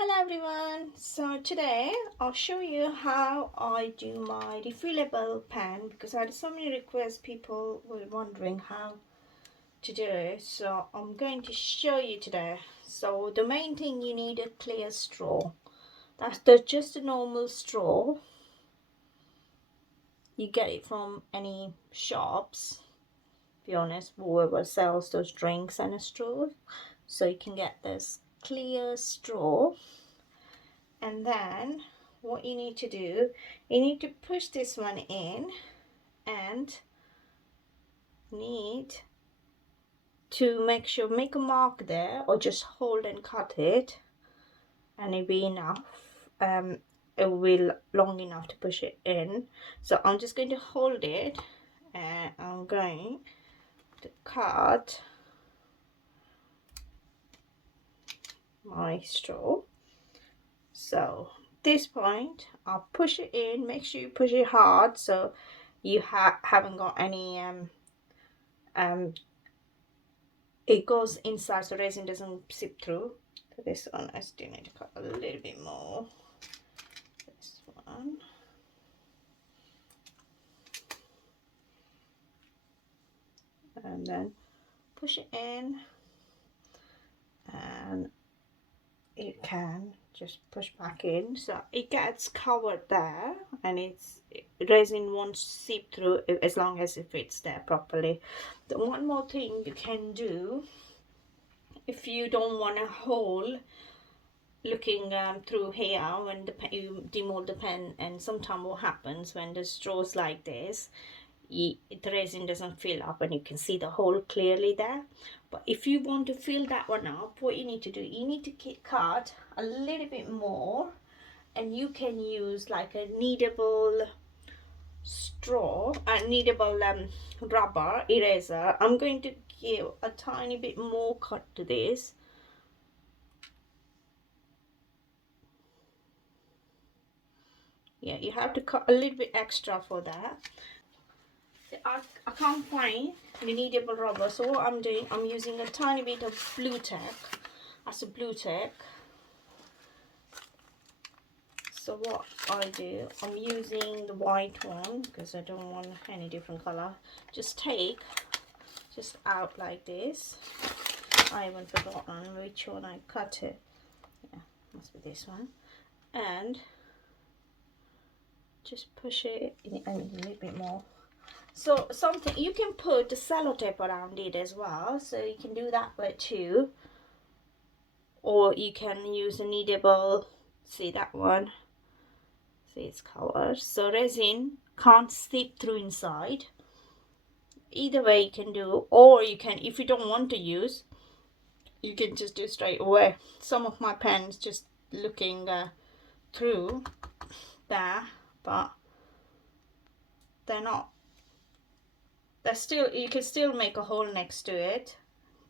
Hello everyone, so today I'll show you how I do my refillable pen because I had so many requests. People were wondering how to do it, so I'm going to show you today. So the main thing, you need a clear straw. That's just a normal straw. You get it from any shops, to be honest, whoever sells those drinks and straws. So you can get this clear straw. And then what you need to do, you need to push this one in and need to make a mark there, or just hold and cut it, and it'll be enough. It will be long enough to push it in. So I'm just going to hold it and I'm going to cut my straw. So this point, I'll push it in. Make sure you push it hard so you haven't got any it goes inside so resin doesn't seep through. So this one I still need to cut a little bit more. This one. And then push it in, and you can just push back in so it gets covered there, and resin won't seep through as long as it fits there properly. The one more thing you can do, if you don't want a hole looking through here when you demold the pen, and sometimes what happens when the straws like this, the resin doesn't fill up and you can see the hole clearly there. But if you want to fill that one up, what you need to do, you need to cut a little bit more, and you can use like a kneadable straw, a kneadable rubber eraser. I'm going to give a tiny bit more cut to this. Yeah, you have to cut a little bit extra for that. I can't find the kneadable rubber, so what I'm doing, I'm using a tiny bit of blue tack. That's a blue tack. So what I do, I'm using the white one because I don't want any different color. Just out like this. I haven't forgotten which one I cut it. Yeah, must be this one. And just push it in a little bit more. So something you can put the sellotape around it as well, so you can do that way too, or you can use a kneadable. See that one, see it's covered so resin can't seep through inside. Either way you can do, or you can, if you don't want to use, you can just do straight away. Some of my pens just looking through there, but they're not. You can still make a hole next to it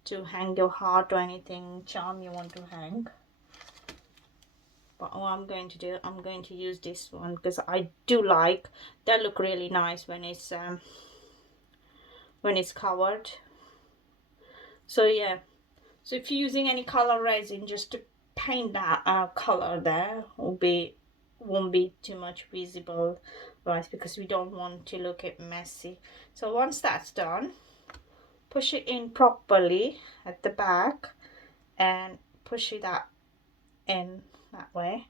to hang your heart or anything charm you want to hang. But what I'm going to do, I'm going to use this one because I do like, they look really nice when it's covered. So yeah, so if you're using any color resin, just to paint that color there won't be too much visible, right? Because we don't want to look it messy. So once that's done, push it in properly at the back and push it up in that way.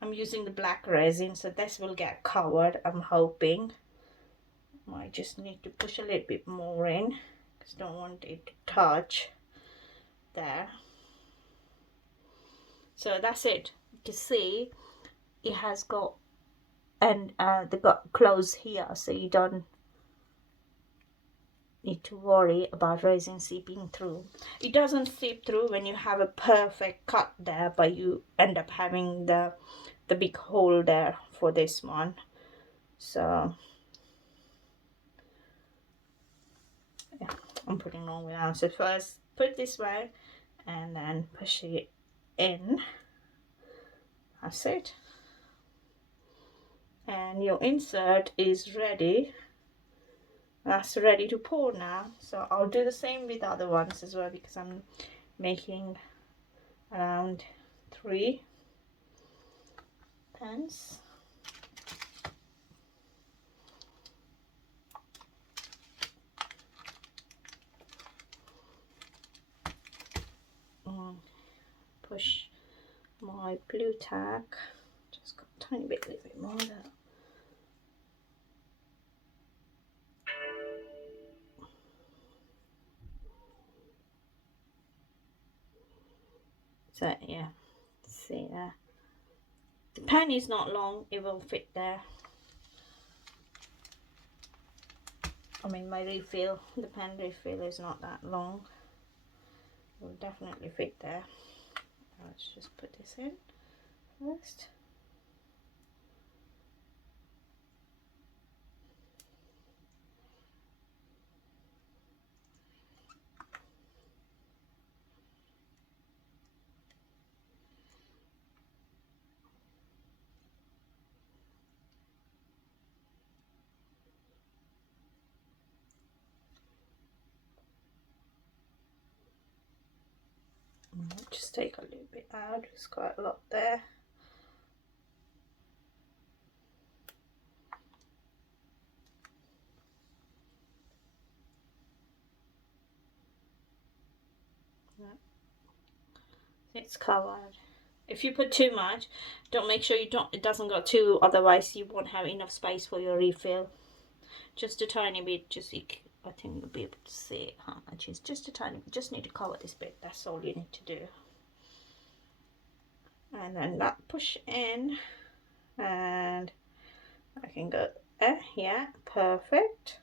I'm using the black resin, so this will get covered, I'm hoping. I just need to push a little bit more in because I don't want it to touch there. So that's it. You can see it has got, and they got close here, so you don't need to worry about resin seeping through. It doesn't seep through when you have a perfect cut there, but you end up having the big hole there for this one. So yeah, I'm putting wrong with that. So first put it this way and then push it in. That's it. And your insert is ready. That's ready to pour now. So I'll do the same with other ones as well because I'm making around 3. Pens. Push my blue tack, just got a tiny bit, little bit more of that. So yeah, see there. The pen is not long, it will fit there. I mean my refill, the pen refill is not that long. It will definitely fit there. Let's just put this in first. Just take a little bit out, there's quite a lot there. It's covered. If you put too much, don't make sure it doesn't go too, otherwise you won't have enough space for your refill. Just a tiny bit, just I think you'll be able to see how much is. Just a tiny bit, just need to cover this bit, that's all you need to do. And then that push in, and I can go there, yeah, perfect.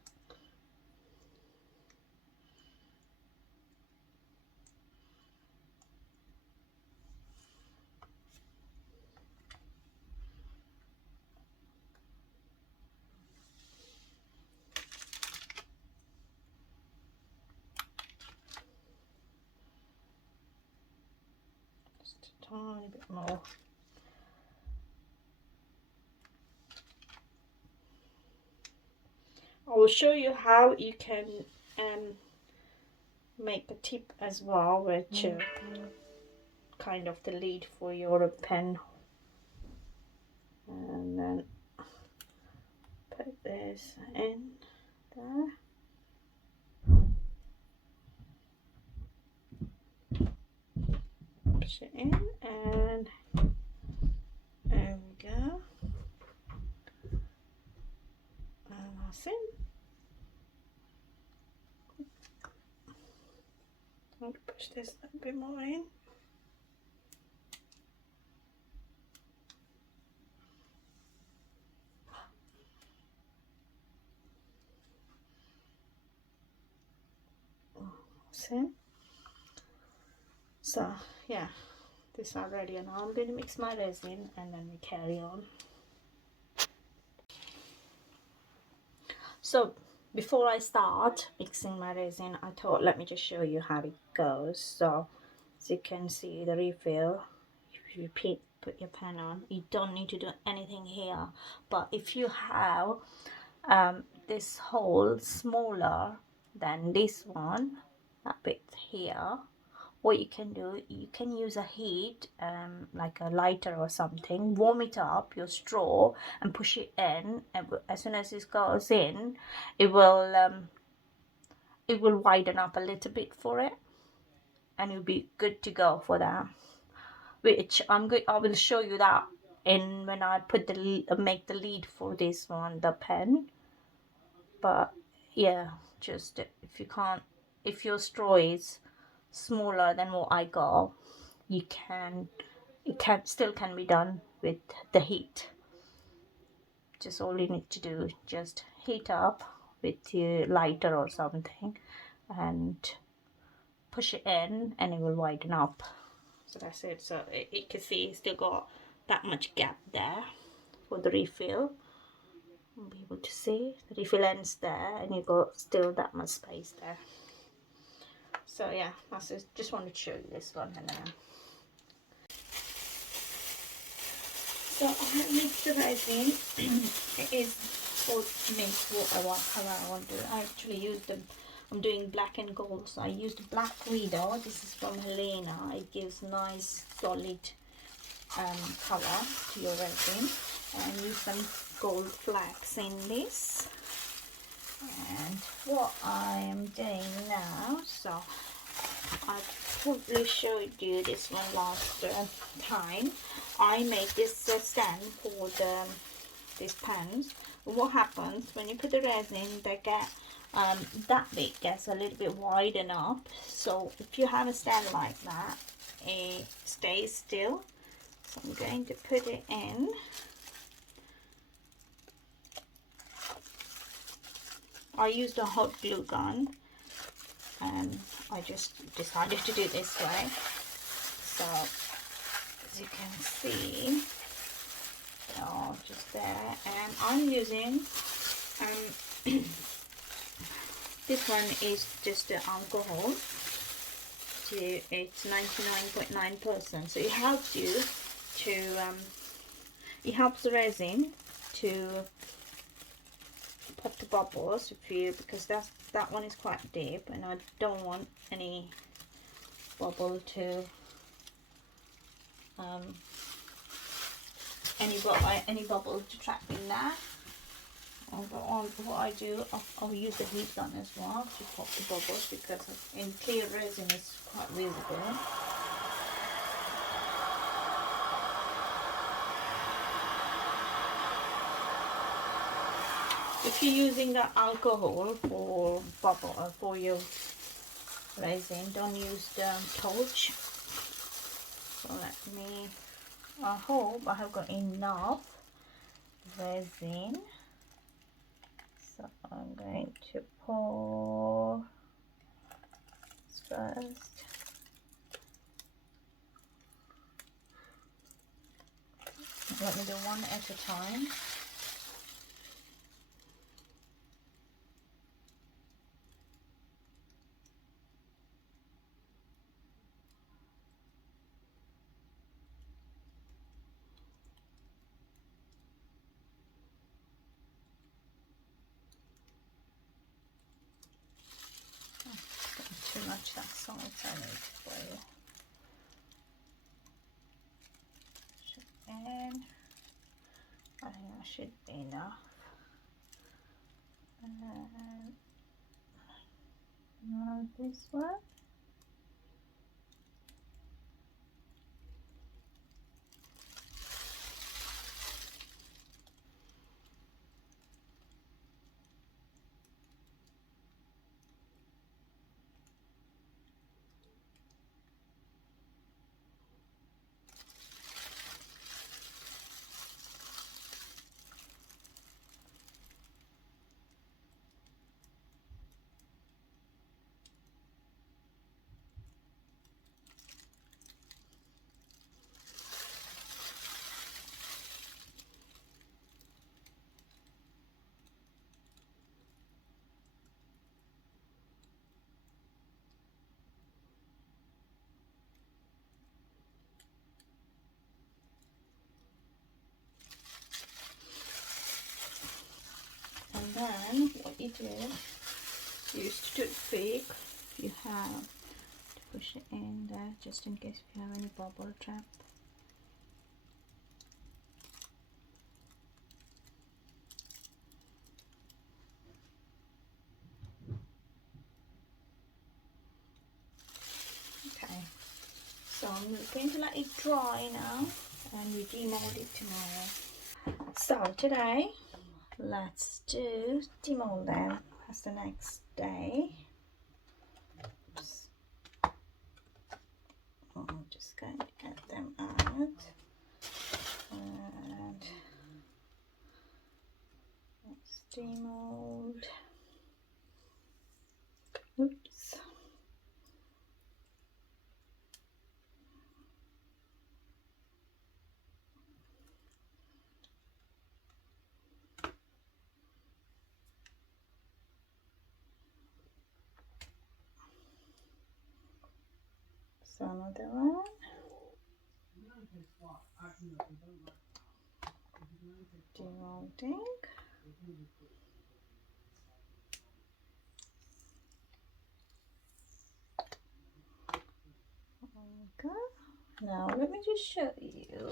Just a tiny bit more. I will show you how you can make a tip as well, which kind of the lead for your pen. And then put this in there. Push it in, and there we go. And that's it. I'm going to push this a little bit more in. See? So yeah, this is ready, and now I'm going to mix my resin and then we carry on. So before I start mixing my resin, I thought let me just show you how it goes. So as you can see, the refill, if you put your pen on, you don't need to do anything here. But if you have this hole smaller than this one, that bit here, what you can do, you can use a heat, like a lighter or something, warm it up, your straw, and push it in, and as soon as it goes in, it will widen up a little bit for it, and you'll be good to go for that. Which I will show you that in when I put make the lead for this one, the pen. But yeah, just if your straw is smaller than what I got, it still can be done with the heat. Just all you need to do, just heat up with your lighter or something and push it in, and it will widen up. So that's it. So you can see it's still got that much gap there for the refill. You'll be able to see the refill ends there, and you got still that much space there. So yeah, that's it. Just wanted to show you this one. And so I have mixed the resin. It is for mix how I want to. I actually used I'm doing black and gold, so I used Black Widow. This is from Helena. It gives nice solid color to your resin, and use some gold flecks in this. And what I am doing now, so I probably showed you this one last time. I made this stand for these pens. What happens when you put the resin, they get that bit gets a little bit widen up. So if you have a stand like that, it stays still. So I'm going to put it in. I used a hot glue gun, and I just decided to do this way. So as you can see, they're just there, and I'm using this one is just the alcohol. It's 99.9%, so it helps you to it helps the resin to pop the bubbles because that one is quite deep, and I don't want any bubble to any bubble to trap in there. What I do, I'll use the heat gun as well to pop the bubbles, because in clear resin it's quite visible. If you're using the alcohol for bubble or for your resin, don't use the torch. So I hope I have got enough resin. So I'm going to pour this first. Let me do one at a time. Too much that salt I need for you. And I think that should be enough. And now this one. And then what you do, use toothpick if you have, to push it in there, just in case if you have any bubble trap. Okay, so I'm going to let it dry now, and we demold it tomorrow. So today, let's do demold them as the next day. Oops. I'm just going to get them out, and let's demold. Oops. Some other one. Demolding. There we go. Now let me just show you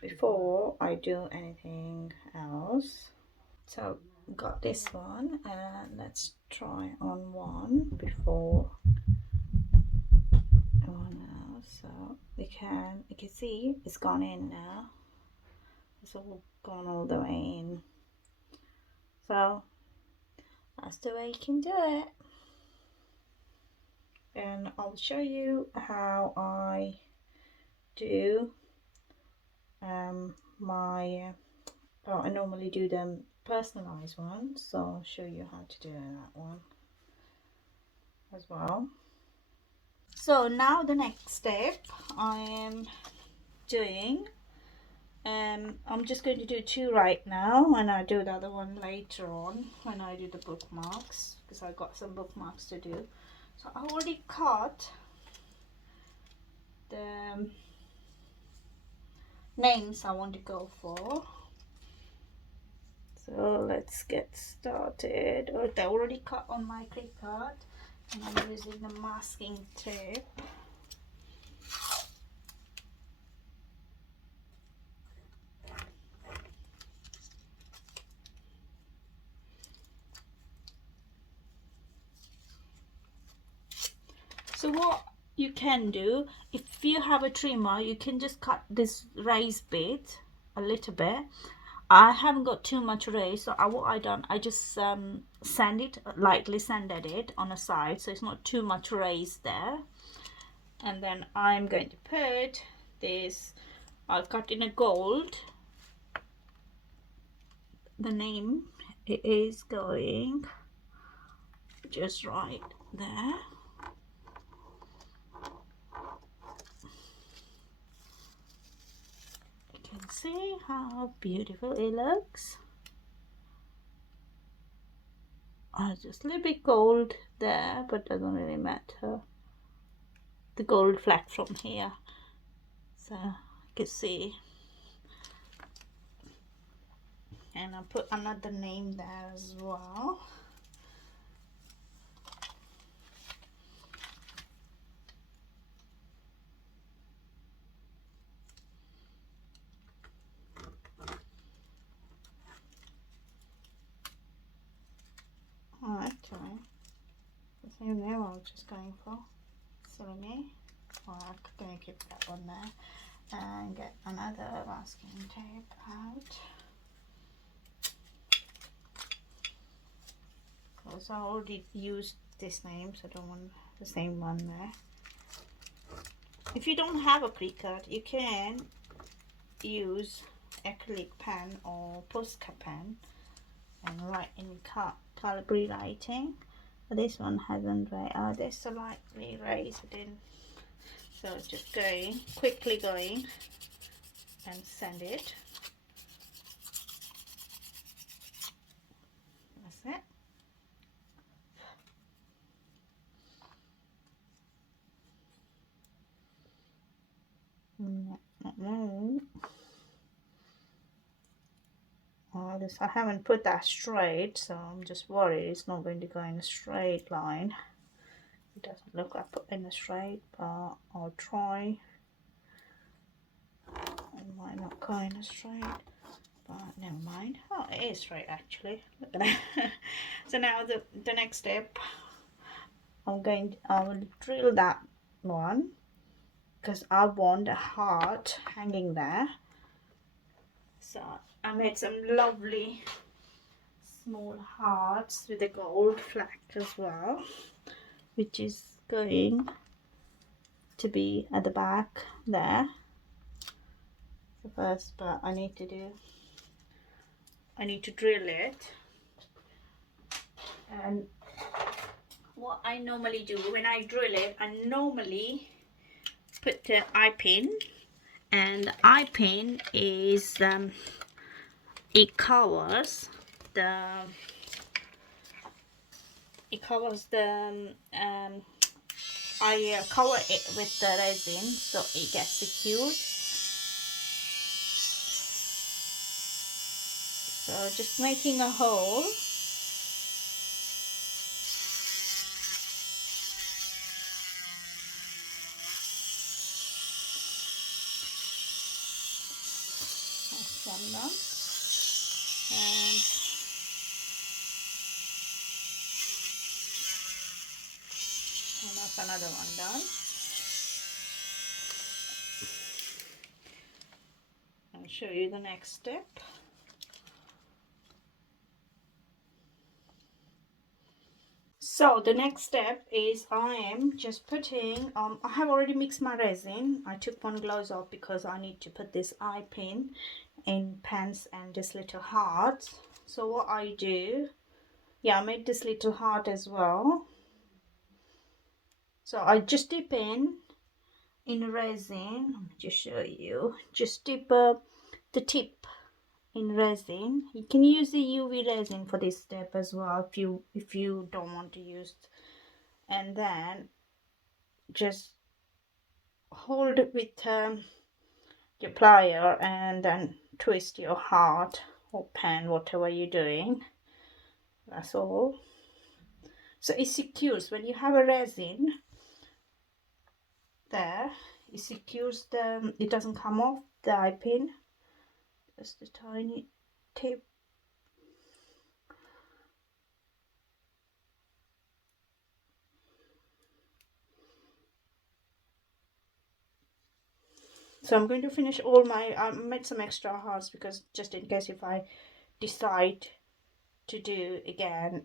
before I do anything else. So got this one, and let's try on one before one else. So you can see it's gone in now. It's all gone all the way in. So that's the way you can do it. And I'll show you how I do I normally do them personalized ones, so I'll show you how to do that one as well. So now the next step I am doing, I'm just going to do two right now, and I'll do the other one later on when I do the bookmarks, because I got some bookmarks to do. So I already cut the names I want to go for. So let's get started. Oh, they're already cut on my clip art, and I'm using the masking tape. So what you can do, if you have a trimmer, you can just cut this raised bit a little bit. I haven't got too much raised, so what I done, I just lightly sanded it on a side, so it's not too much raised there. And then I'm going to put this, I've cut in a gold, the name is going just right there. You can see how beautiful it looks. Just a little bit gold there, but doesn't really matter. The gold fleck from here, so you can see. And I'll put another name there as well. Actually, the same name I was just going for. Silly me. Well, I'm going to keep that one there and get another masking tape out. Because I already used this name, so I don't want the same one there. If you don't have a pre-cut, you can use acrylic pen or Posca pen and write in calibri writing. But this one hasn't raised. This slightly raised in. So just quickly going and send it. That's it. I haven't put that straight, so I'm just worried it's not going to go in a straight line. It doesn't look like I put in a straight, but I'll try. It might not go in a straight, but never mind. Oh, it is straight actually. Look at that. So now the next step, I will drill that one because I want a heart hanging there. So I made some lovely small hearts with a gold fleck as well, which is going to be at the back there. The first part I need to drill it. And what I normally do when I drill it, I normally put the eye pin, and the eye pin is it covers the I cover it with the resin so it gets secured. So just making a hole. That's one done. And that's another one done. I'll show you the next step. So the next step is I am just putting, I have already mixed my resin. I took one gloves off because I need to put this eye pin in pens and this little heart. So what I do, yeah, I made this little heart as well. So I just dip in resin. Let me just show you. Just dip the tip in resin. You can use the UV resin for this step as well if you don't want to use. And then just hold it with your plier and then twist your heart or pen, whatever you're doing. That's all. So it secures when you have a resin there. It secures it doesn't come off the eye pin. Just a tiny tip. So I'm going to finish all my, I made some extra hearts because just in case if I decide to do again,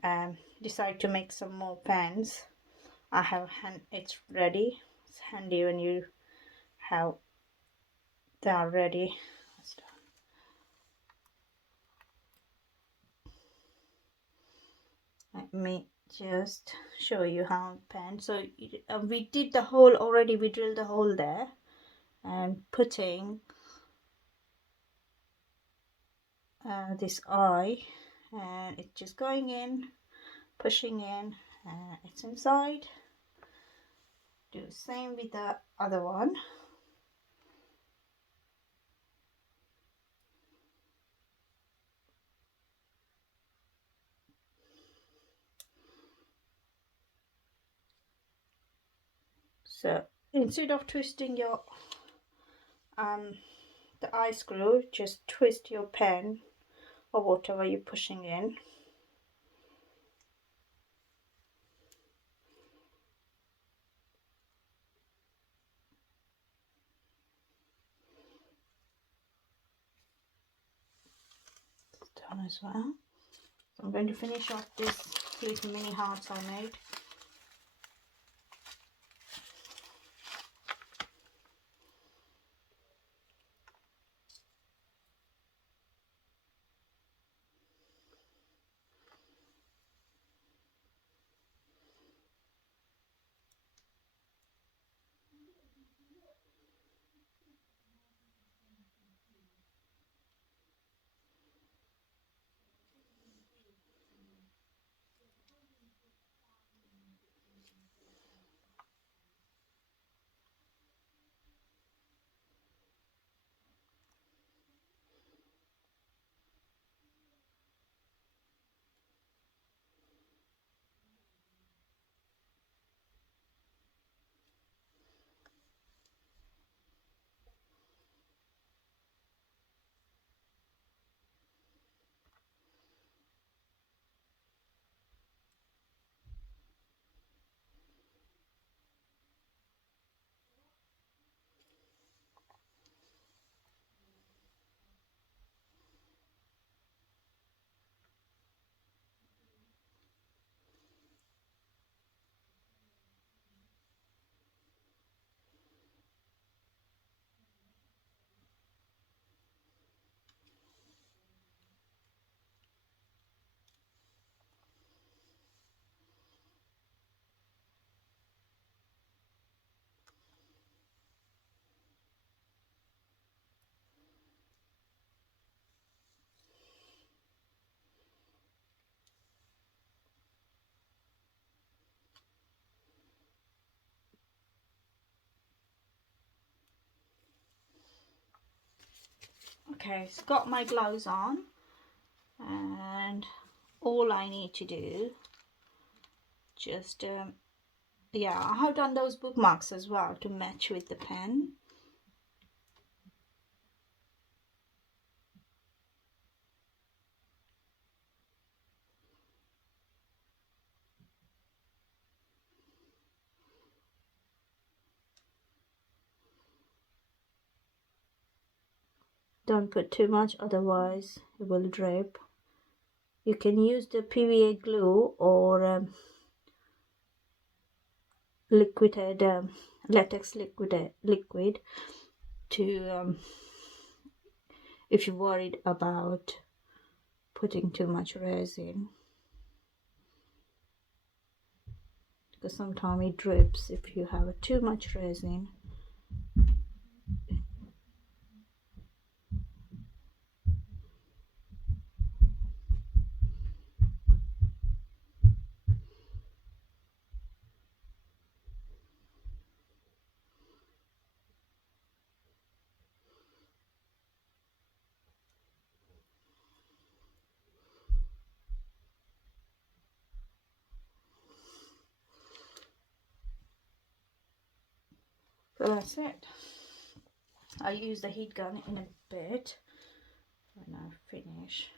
decide to make some more pens, I have it's ready. It's handy when you have they are ready. Let me just show you how pen. So we did the hole already. We drilled the hole there and putting this eye, and it's just going in, pushing in, it's inside. Do the same with the other one. So instead of twisting your the eye screw, just twist your pen or whatever you're pushing in. Done as well. So I'm going to finish off this little mini hearts I made. Okay, so got my gloves on, and all I need to do, just yeah, I have done those bookmarks as well to match with the pen. Don't put too much, otherwise it will drip. You can use the PVA glue or liquid latex liquid to if you're worried about putting too much resin, because sometimes it drips if you have too much resin. So that's it. I'll use the heat gun in a bit when I finish.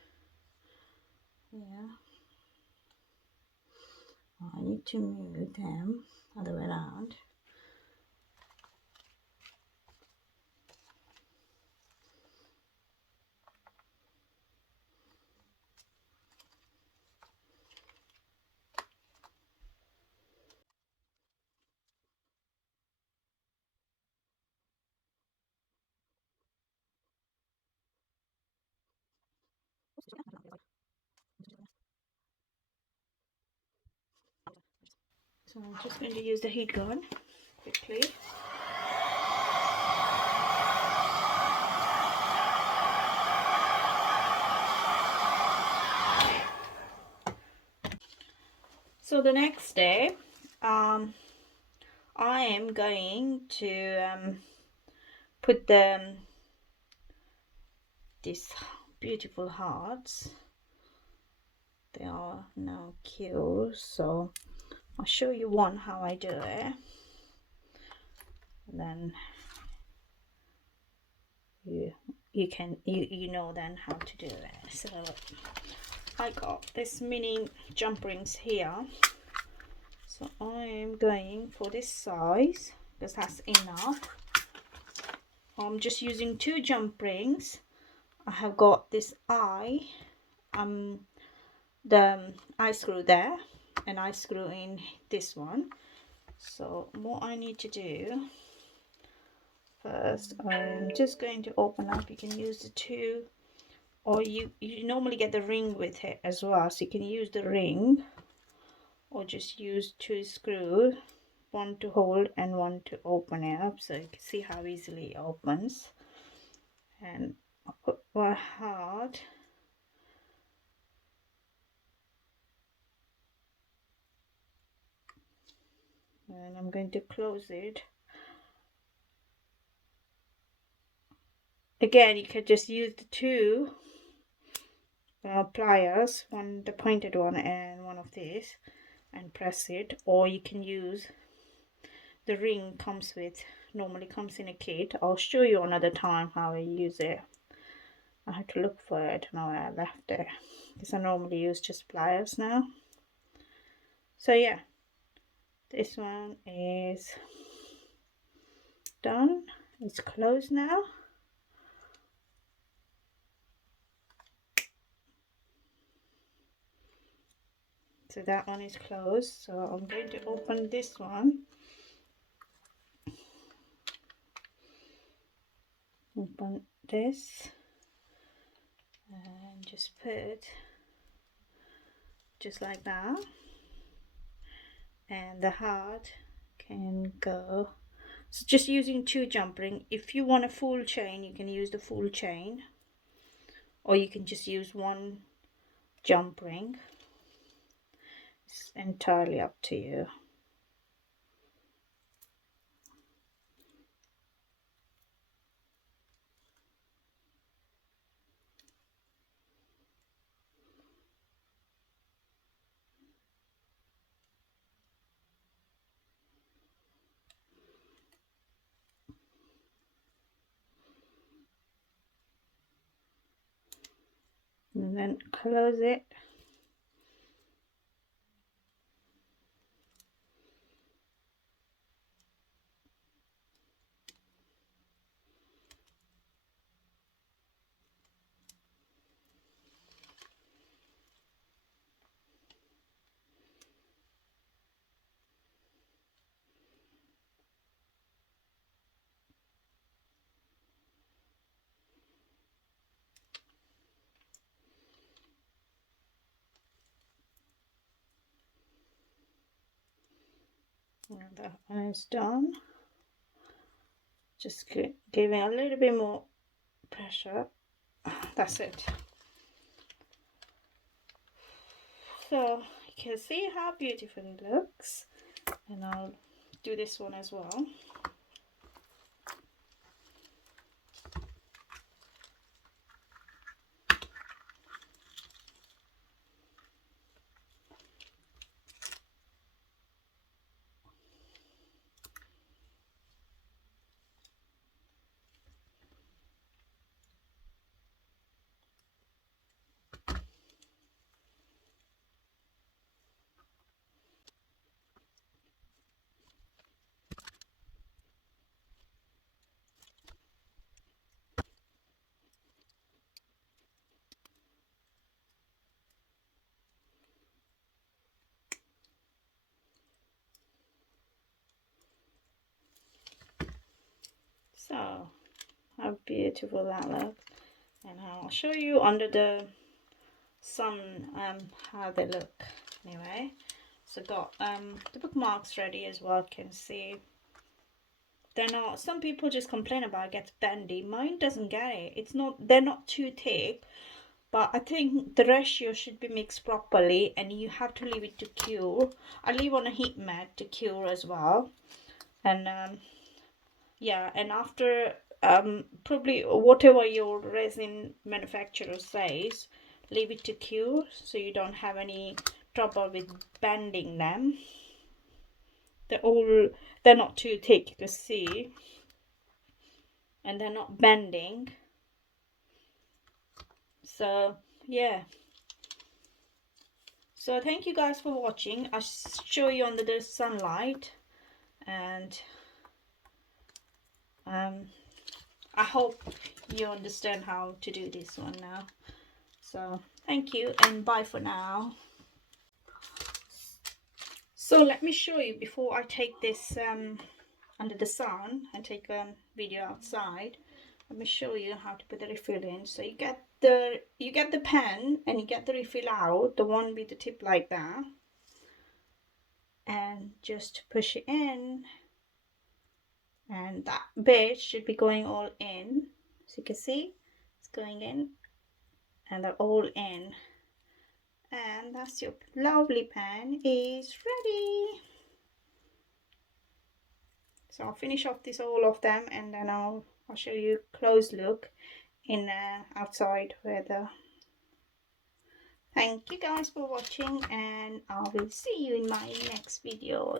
Yeah, I need to move them other way around. So I'm just going to use the heat gun quickly. So the next day, I am going to put these beautiful hearts. They are now cute, so I'll show you one how I do it, and then you know then how to do it. So I got this mini jump rings here, so I'm going for this size because that's enough. I'm just using 2 jump rings. I have got this the eye screw there, and eye screw in this one. So what I need to do first, I'm just going to open up. You can use the 2, or you normally get the ring with it as well, so you can use the ring or just use 2 screws, one to hold and one to open it up, so you can see how easily it opens. And I'll put my heart and I'm going to close it. Again, you could just use the 2 pliers, one the pointed one and one of these, and press it, or you can use the ring normally comes in a kit. I'll show you another time how I use it. I have to look for it now where I left it, because I normally use just pliers now. So yeah, this one is done. It's closed now. So that one is closed, so I'm going to open this one. Open this and just put just like that, and the heart can go. So just using 2 jump ring. If you want a full chain, you can use the full chain, or you can just use 1 jump ring. It's entirely up to you. And then close it. And that one is done. Just giving a little bit more pressure. That's it. So you can see how beautiful it looks, and I'll do this one as well. So how beautiful that looks, and I'll show you under the sun how they look. Anyway, so got the bookmarks ready as well. You can see they're not, some people just complain about it gets bendy. Mine doesn't get it. It's not, they're not too thick, but I think the ratio should be mixed properly, and you have to leave it to cure. I leave on a heat mat to cure as well. And yeah, and after probably whatever your resin manufacturer says, leave it to cure so you don't have any trouble with bending them. They're not too thick to see, and they're not bending. So yeah, so thank you guys for watching. I'll show you under the sunlight, and I hope you understand how to do this one now. So thank you, and bye for now. So let me show you before I take this under the sun and take a video outside. Let me show you how to put the refill in. So you get the pen and you get the refill out, the one with the tip like that, and just push it in, and that bit should be going all in. So you can see it's going in, and they're all in, and that's your lovely pen is ready. So I'll finish off all of them, and then I'll show you a close look in outside weather. Thank you guys for watching, and I will see you in my next video.